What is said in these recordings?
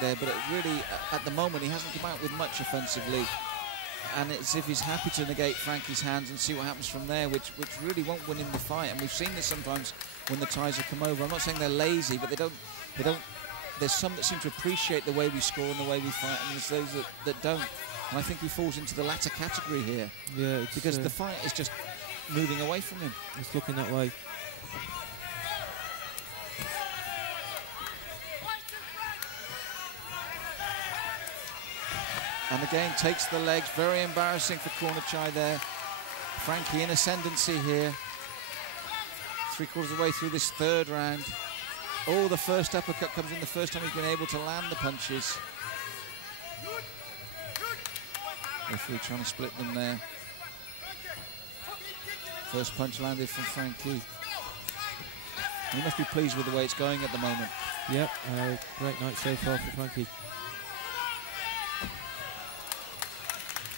there, but it really, at the moment, he hasn't come out with much offensively. And it's as if he's happy to negate Frankie's hands and see what happens from there, which really won't win him the fight. And we've seen this sometimes when the ties have come over. I'm not saying they're lazy, but they don't. There's some that seem to appreciate the way we score and the way we fight, and there's those that don't. And I think he falls into the latter category here. Yeah, because the fight is just moving away from him. It's looking that way. And again, takes the legs. Very embarrassing for Corner-Chai there. Frankie in ascendancy here. 3/4 of the way through this third round. Oh, the first uppercut comes in the first time he's been able to land the punches. Referee trying to split them there. First punch landed from Frankie. He must be pleased with the way it's going at the moment. Yep, great night so far for Frankie.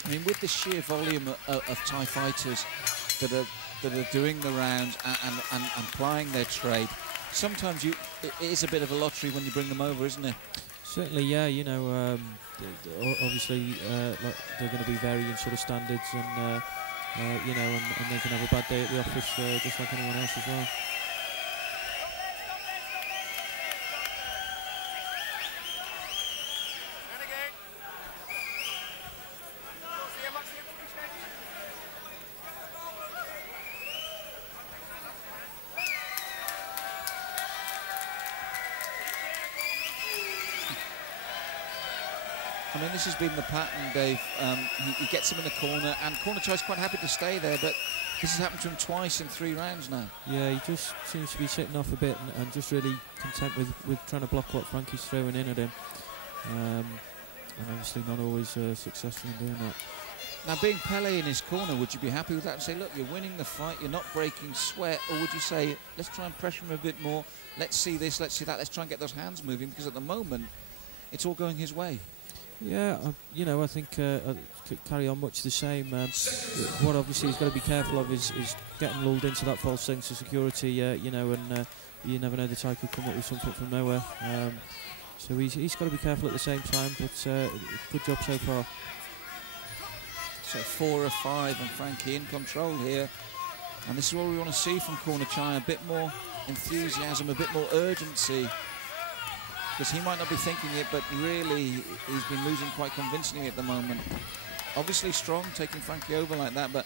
I mean, with the sheer volume of Thai fighters that are doing the rounds and plying their trade, sometimes it is a bit of a lottery when you bring them over, isn't it? Certainly, yeah. You know, obviously, like they're going to be varying sort of standards, and you know, and they can have a bad day at the office just like anyone else as well. I mean, this has been the pattern, Dave. He gets him in the corner, and Corner-Chai's quite happy to stay there, but this has happened to him twice in 3 rounds now. Yeah, he just seems to be sitting off a bit and just really content with trying to block what Frankie's throwing in at him. And obviously not always successful in doing that. Now, being Pele in his corner, would you be happy with that and say, look, you're winning the fight, you're not breaking sweat, or would you say, let's try and pressure him a bit more, let's see this, let's see that, let's try and get those hands moving, because at the moment, it's all going his way. Yeah, you know, I think carry on much the same. What obviously he's got to be careful of is getting lulled into that false sense of security, you know, and you never know, the Thai could come up with something from nowhere. So he's got to be careful at the same time, but good job so far. So 4 of 5 and Frankie in control here. And this is what we want to see from Corner-Chai, a bit more enthusiasm, a bit more urgency. Because he might not be thinking it, but really he's been losing quite convincingly at the moment. Obviously strong, taking Frankie over like that, but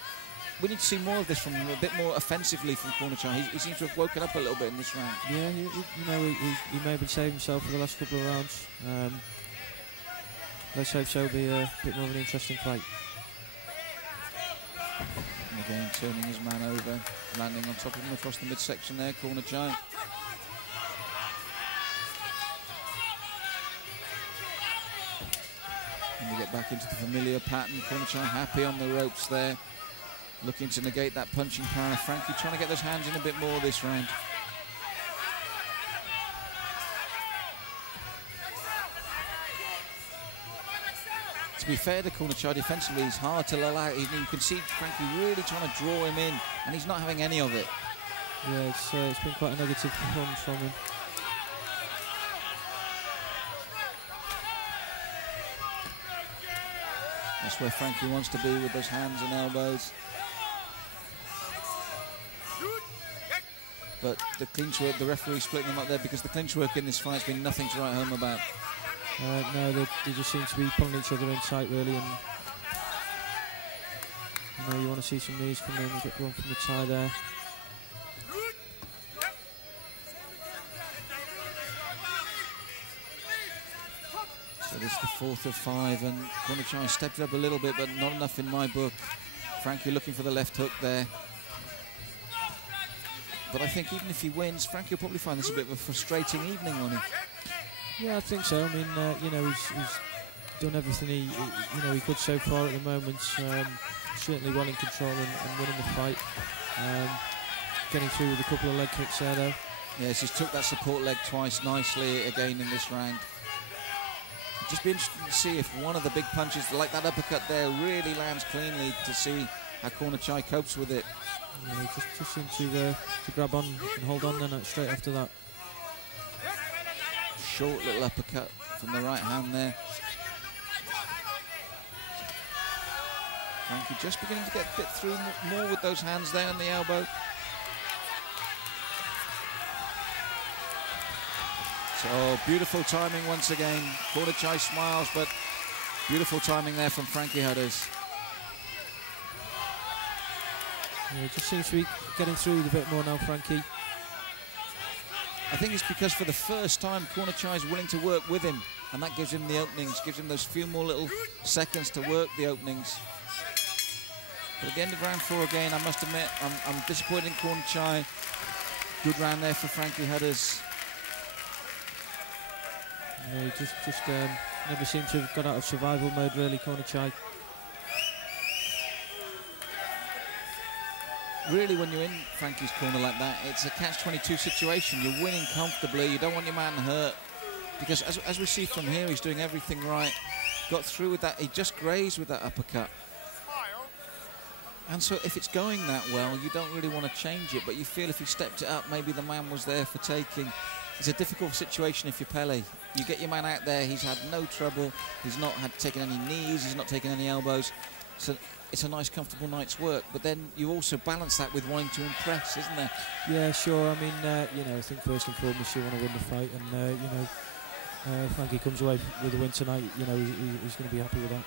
we need to see more of this from him, a bit more offensively from Corner-Chai. He seems to have woken up a little bit in this round. Yeah, you know, he may have been saving himself for the last couple of rounds. Let's hope so, be a bit more of an interesting fight. And again, turning his man over, landing on top of him across the midsection there, Corner-Chai. And we get back into the familiar pattern. Corner-Chai happy on the ropes there, looking to negate that punching power. Frankie trying to get those hands in a bit more this round. To be fair to Corner-Chai, defensively he's hard to lull out. You can see Frankie really trying to draw him in, and he's not having any of it. Yeah, it's been quite a negative performance from him. That's where Frankie wants to be, with those hands and elbows. But the clinch work, the referee splitting them up there, because the clinch work in this fight's been nothing to write home about. No, they just seem to be pulling each other in tight, really, and you know, you want to see some knees come in and get one from the Thai there. So this is the 4th of 5, and Corner-Chai stepped up a little bit, but not enough in my book. Frankie looking for the left hook there. But I think even if he wins, Frankie will probably find this a bit of a frustrating evening, won't he? Yeah, I think so. I mean, you know, he's done everything he could so far at the moment. Certainly well in control and winning the fight. Getting through with a couple of leg kicks there, though. Yes, he's took that support leg twice nicely again in this round. Just be interested to see if one of the big punches, like that uppercut there, really lands cleanly, to see how Corner-Chai copes with it. Yeah, he just seemed to grab on and hold on then straight after that. Short little uppercut from the right hand there. Frankie just beginning to get a bit through more with those hands there and the elbow. So beautiful timing once again. Corner Chai smiles, but beautiful timing there from Frankie Hudders. Yeah, it just seems to be getting through a bit more now, Frankie. I think it's because for the first time, Corner Chai is willing to work with him, and that gives him the openings, gives him those few more little seconds to work the openings. But at the end of round 4 again, I must admit, I'm disappointed in Corner Chai. Good round there for Frankie Hudders. Yeah, he just never seemed to have got out of survival mode, really, Corner Chai. Really, when you're in Frankie's corner like that, it's a catch-22 situation. You're winning comfortably. You don't want your man hurt. Because as we see from here, he's doing everything right. Got through with that. He just grazed with that uppercut. And so if it's going that well, you don't really want to change it, but you feel if he stepped it up, maybe the man was there for taking. It's a difficult situation if you're Pele. You get your man out there, he's had no trouble, he's not had taken any knees, he's not taken any elbows. So it's a nice, comfortable night's work, but then you also balance that with wanting to impress, isn't there? Yeah, sure. I mean, you know, I think first and foremost you want to win the fight, and you know, if Frankie comes away with a win tonight, you know, he's going to be happy with that.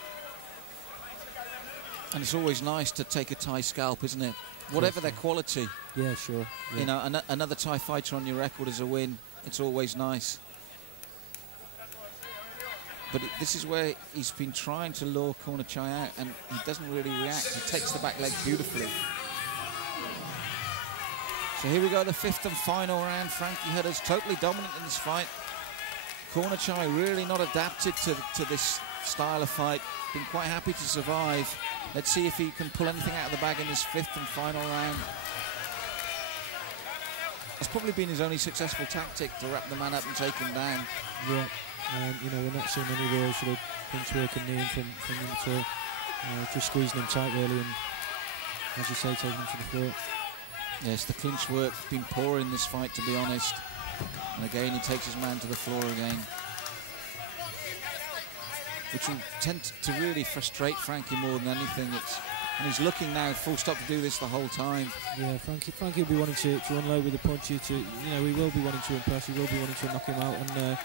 And it's always nice to take a Thai scalp, isn't it? Whatever their quality. Yeah, sure. Yeah. You know, another Thai fighter on your record is a win. It's always nice. But this is where he's been trying to lure Corner Chai out, and he doesn't really react. He takes the back leg beautifully. So here we go, the 5th and final round. Frankie Hudders totally dominant in this fight. Corner Chai really not adapted to this style of fight. Been quite happy to survive. Let's see if he can pull anything out of the bag in this 5th and final round. That's probably been his only successful tactic, to wrap the man up and take him down. Yeah, you know, we're not seeing any real sort of pinch work and knee from him at all. Just squeezing him tight really, and as you say, taking him to the floor. Yes, the clinch work's been poor in this fight, to be honest. And again, he takes his man to the floor again, which will tend to really frustrate Frankie more than anything. And he's looking now full stop to do this the whole time. Yeah, Frankie will be wanting to unload with a punch. You know, he will be wanting to impress. He will be wanting to knock him out, and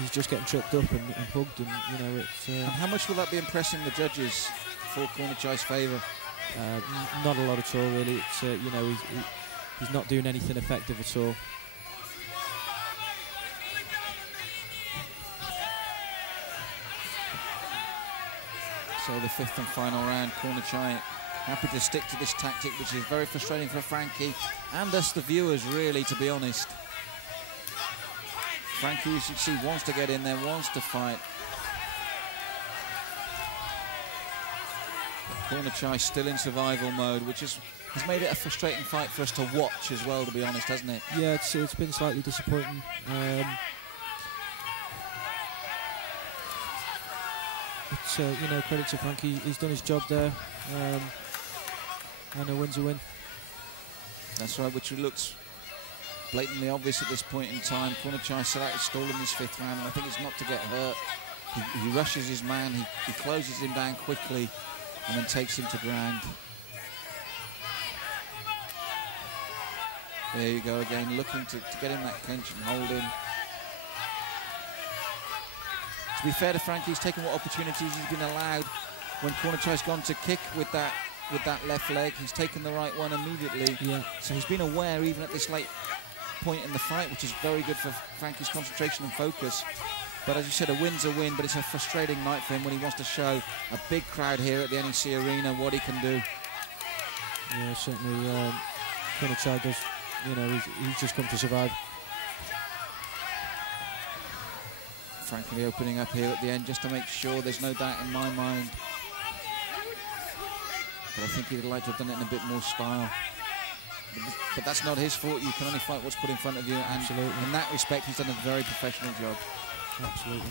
he's just getting tripped up and hugged, and you know it's. And how much will that be impressing the judges for Corner Chai's favour? Not a lot at all, really. It's you know, he's not doing anything effective at all. So the 5th and final round, Corner Chai happy to stick to this tactic, which is very frustrating for Frankie and us, the viewers, really, to be honest. Frankie, you should see, wants to get in there, wants to fight. Corner Chai still in survival mode, which has made it a frustrating fight for us to watch as well, to be honest, hasn't it? Yeah, it's been slightly disappointing. It's you know, credit to Frankie, he's done his job there, and a win's a win. That's right, which looks blatantly obvious at this point in time. Corner Chai set out his stall in this 5th round, and I think it's not to get hurt. He rushes his man, he closes him down quickly, and then takes him to ground. There you go again, looking to get him that clinch and hold him. To be fair to Frankie, he's taken what opportunities he's been allowed. When Corner Chai's gone to kick with that left leg, he's taken the right one immediately. Yeah. So he's been aware even at this late point in the fight, which is very good for Frankie's concentration and focus. But as you said, a win's a win, but it's a frustrating night for him when he wants to show a big crowd here at the NEC Arena what he can do. Yeah, certainly. Corner Chai does, you know, he's just come to survive. Frankie opening up here at the end just to make sure, there's no doubt in my mind. But I think he'd like to have done it in a bit more style. But that's not his fault. You can only fight what's put in front of you. And absolutely, in that respect, he's done a very professional job. Absolutely.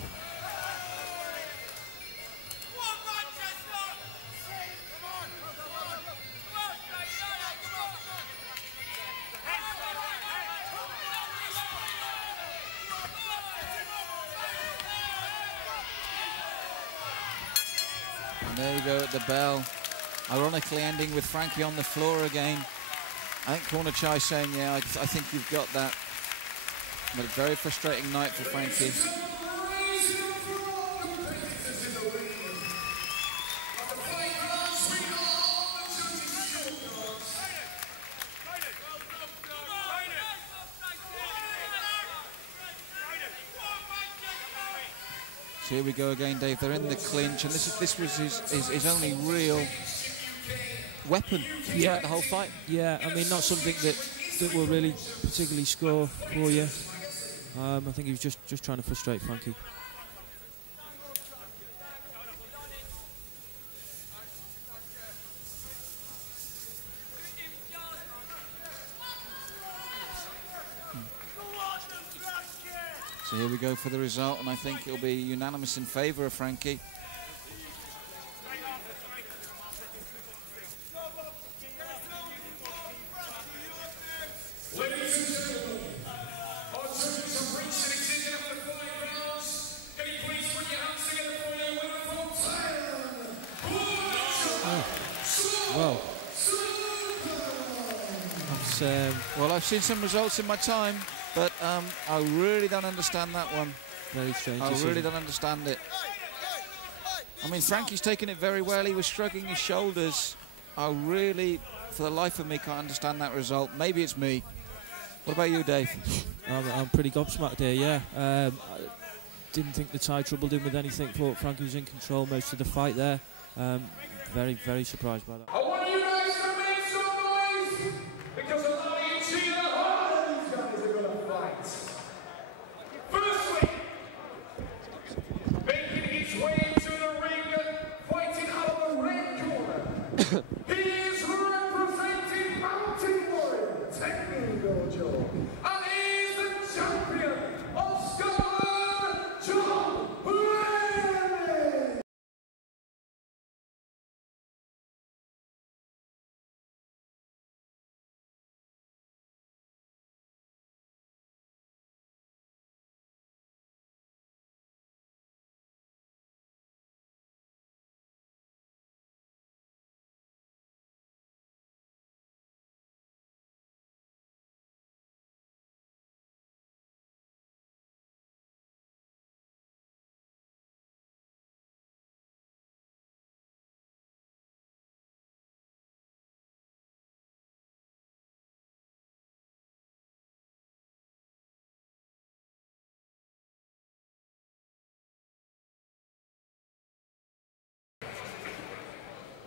And there you go at the bell. Ironically ending with Frankie on the floor again. I think Corner Chai saying, yeah, I think you've got that. But a very frustrating night for Frankie. So here we go again, Dave. They're in the clinch, and this was his only real weapon throughout the whole fight. Yeah, I mean, not something that will really particularly score for you. I think he was just trying to frustrate Frankie. So here we go for the result, and I think it'll be unanimous in favour of Frankie. Well, I've seen some results in my time, but I really don't understand that one. Very strange. I really don't understand it. I mean, Frankie's taken it very well. He was shrugging his shoulders. I really, for the life of me, can't understand that result. Maybe it's me. What about you, Dave? I'm pretty gobsmacked here, yeah. I didn't think the Thai troubled him with anything. Thought Frankie was in control most of the fight there. Very, very surprised by that. I want you guys to make some noise, because a lot of you see how hard these guys are going to fight. Firstly, making his way to the ring, fighting out of the red corner. He is representing Mountain Warrior, Technical, and he is the champion of Scotland, John Muay.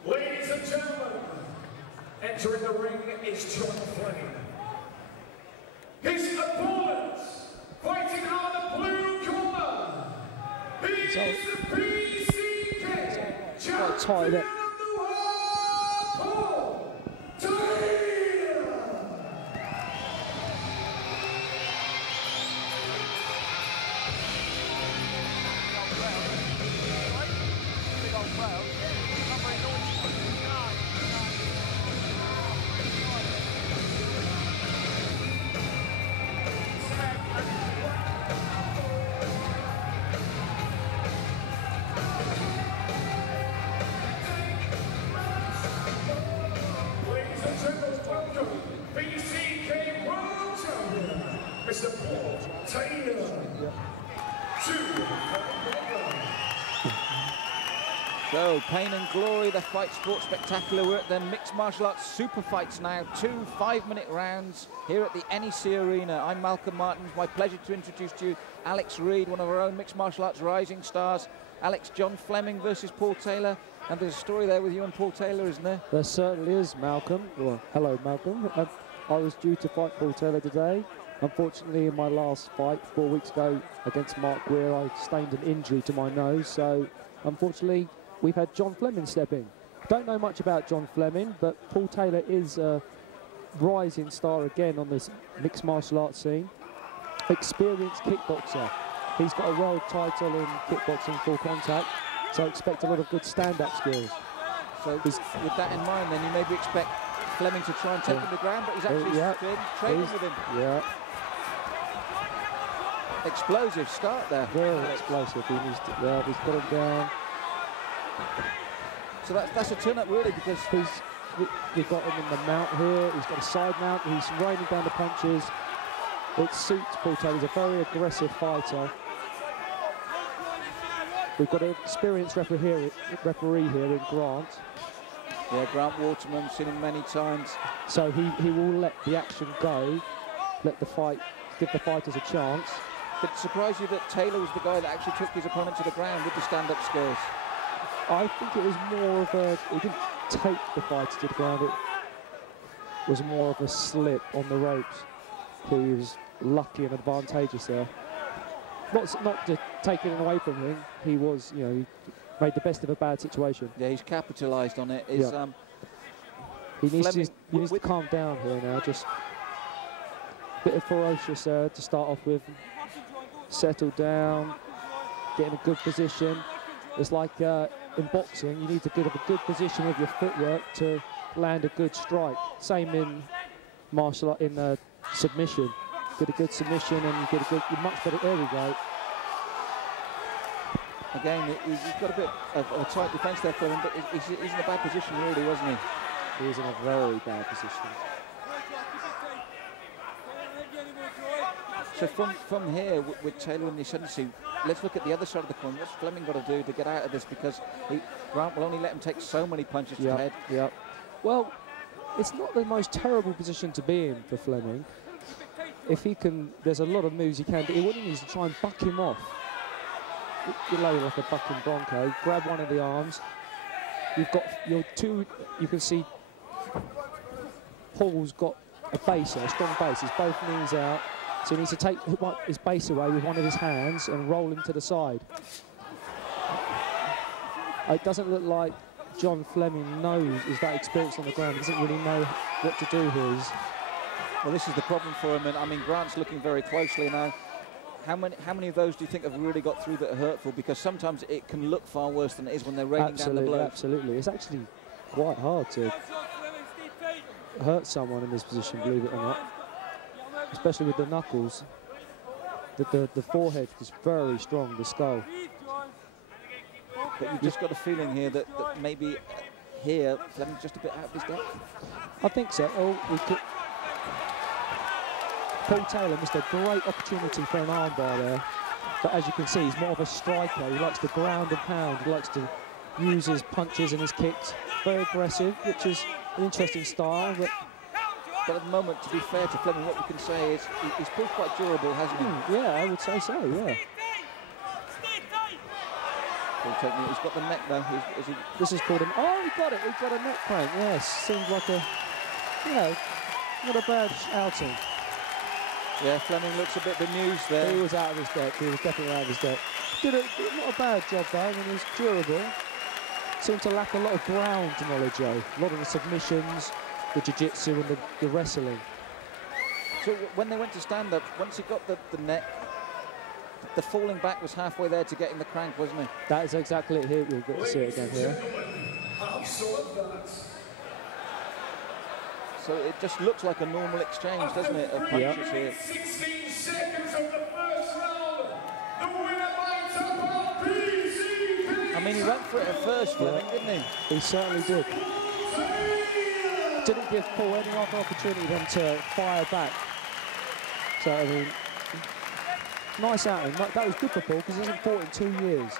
Ladies and gentlemen, entering the ring is John Fleming. His opponent, fighting out of the blue corner, he is the PCK champion of the world, Paul Taylor. Mr. Paul Taylor. So, Pain and Glory, the Fight Sport Spectacular. We're at the Mixed Martial Arts Super Fights now. 2 5-minute rounds here at the NEC Arena. I'm Malcolm Martin. It's my pleasure to introduce to you Alex Reid, one of our own Mixed Martial Arts rising stars. Alex, John Fleming versus Paul Taylor. And there's a story there with you and Paul Taylor, isn't there? There certainly is, Malcolm. Well, hello, Malcolm. I was due to fight Paul Taylor today. Unfortunately, in my last fight 4 weeks ago against Mark Weir, I sustained an injury to my nose. So, unfortunately, we've had John Fleming step in. Don't know much about John Fleming, but Paul Taylor is a rising star again on this mixed martial arts scene. Experienced kickboxer. He's got a world title in kickboxing full contact, so expect a lot of good stand-up skills. So with that in mind, then you maybe expect Fleming to try and take him to the ground, but he's actually training with him. Yeah. Explosive start there. Very explosive. He's got him down. So that's a turn-up, really, because we've got him in the mount here. He's got a side mount. He's raining down the punches. It suits Paul Taylor. He's a very aggressive fighter. We've got an experienced referee here in Grant. Yeah, Grant Waterman, seen him many times. So he will let the action go, give the fighters a chance. Did it surprise you that Taylor was the guy that actually took his opponent to the ground with the stand-up skills? I think it was more of a... He didn't take the fighter to the ground. It was more of a slip on the ropes. He was lucky and advantageous there. Not to take it away from him. He was, you know, he made the best of a bad situation. Yeah, he's capitalised on it. He needs to calm down here now. Just a bit of ferocious to start off with. Settle down, get in a good position. It's like in boxing, you need to get a good position with your footwork to land a good strike. Same in martial art, in submission. Get a good submission and you get a good, much better. There we go. Again, he's got a bit of a tight defence there for him, but he's in a bad position, really, wasn't he? He was in a very bad position. So from here, with Taylor in the ascendancy, let's look at the other side of the coin. What's Fleming got to do to get out of this? Because Grant will only let him take so many punches to the head. Yep. Well, it's not the most terrible position to be in for Fleming. If he can, there's a lot of moves he can do. What he needs to try and buck him off. You lay like a bucking bronco, grab one of the arms. You've got your two, you can see Paul's got a base here, a strong base. He's both knees out. So he needs to take his base away with one of his hands and roll him to the side. It doesn't look like John Fleming is that experienced on the ground. He doesn't really know what to do here. Well, this is the problem for him, and I mean, Grant's looking very closely now. How many of those do you think have really got through that are hurtful? Because sometimes it can look far worse than it is when they're raining down the blows. Absolutely. It's actually quite hard to hurt someone in this position, believe it or not. Especially with the knuckles. The forehead is very strong, the skull. But you've just got a feeling here that maybe here, Fleming's just a bit out of his depth. I think so. Paul Taylor missed a great opportunity for an armbar there. But as you can see, he's more of a striker. He likes to ground and pound. He likes to use his punches and his kicks. Very aggressive, which is an interesting style. But at the moment, to be fair to Fleming, what we can say is he's proved quite durable, hasn't he? Yeah, I would say so, yeah. He's got the neck though. This is called he got it. He got a neck crank, yes. Seems like not a bad outing. Yeah, Fleming looks a bit bemused there. He was out of his depth. He was definitely out of his depth. Did not a bad job though. I mean, he was durable. Seemed to lack a lot of ground knowledge though. A lot of the submissions, the jiu-jitsu and the wrestling. So when they went to stand up, once he got the neck, the falling back was halfway there to getting the crank, wasn't it? That is exactly it here. We'll get to see it again here. So it just looks like a normal exchange, doesn't it, of punches here. 16 seconds of the first round. The winner by tap PCP. I mean, he went for it at first, Fleming, didn't he? He certainly did. Didn't give Paul any other opportunity than to fire back. So, I mean, nice outing. That was good for Paul because he hasn't fought in 2 years.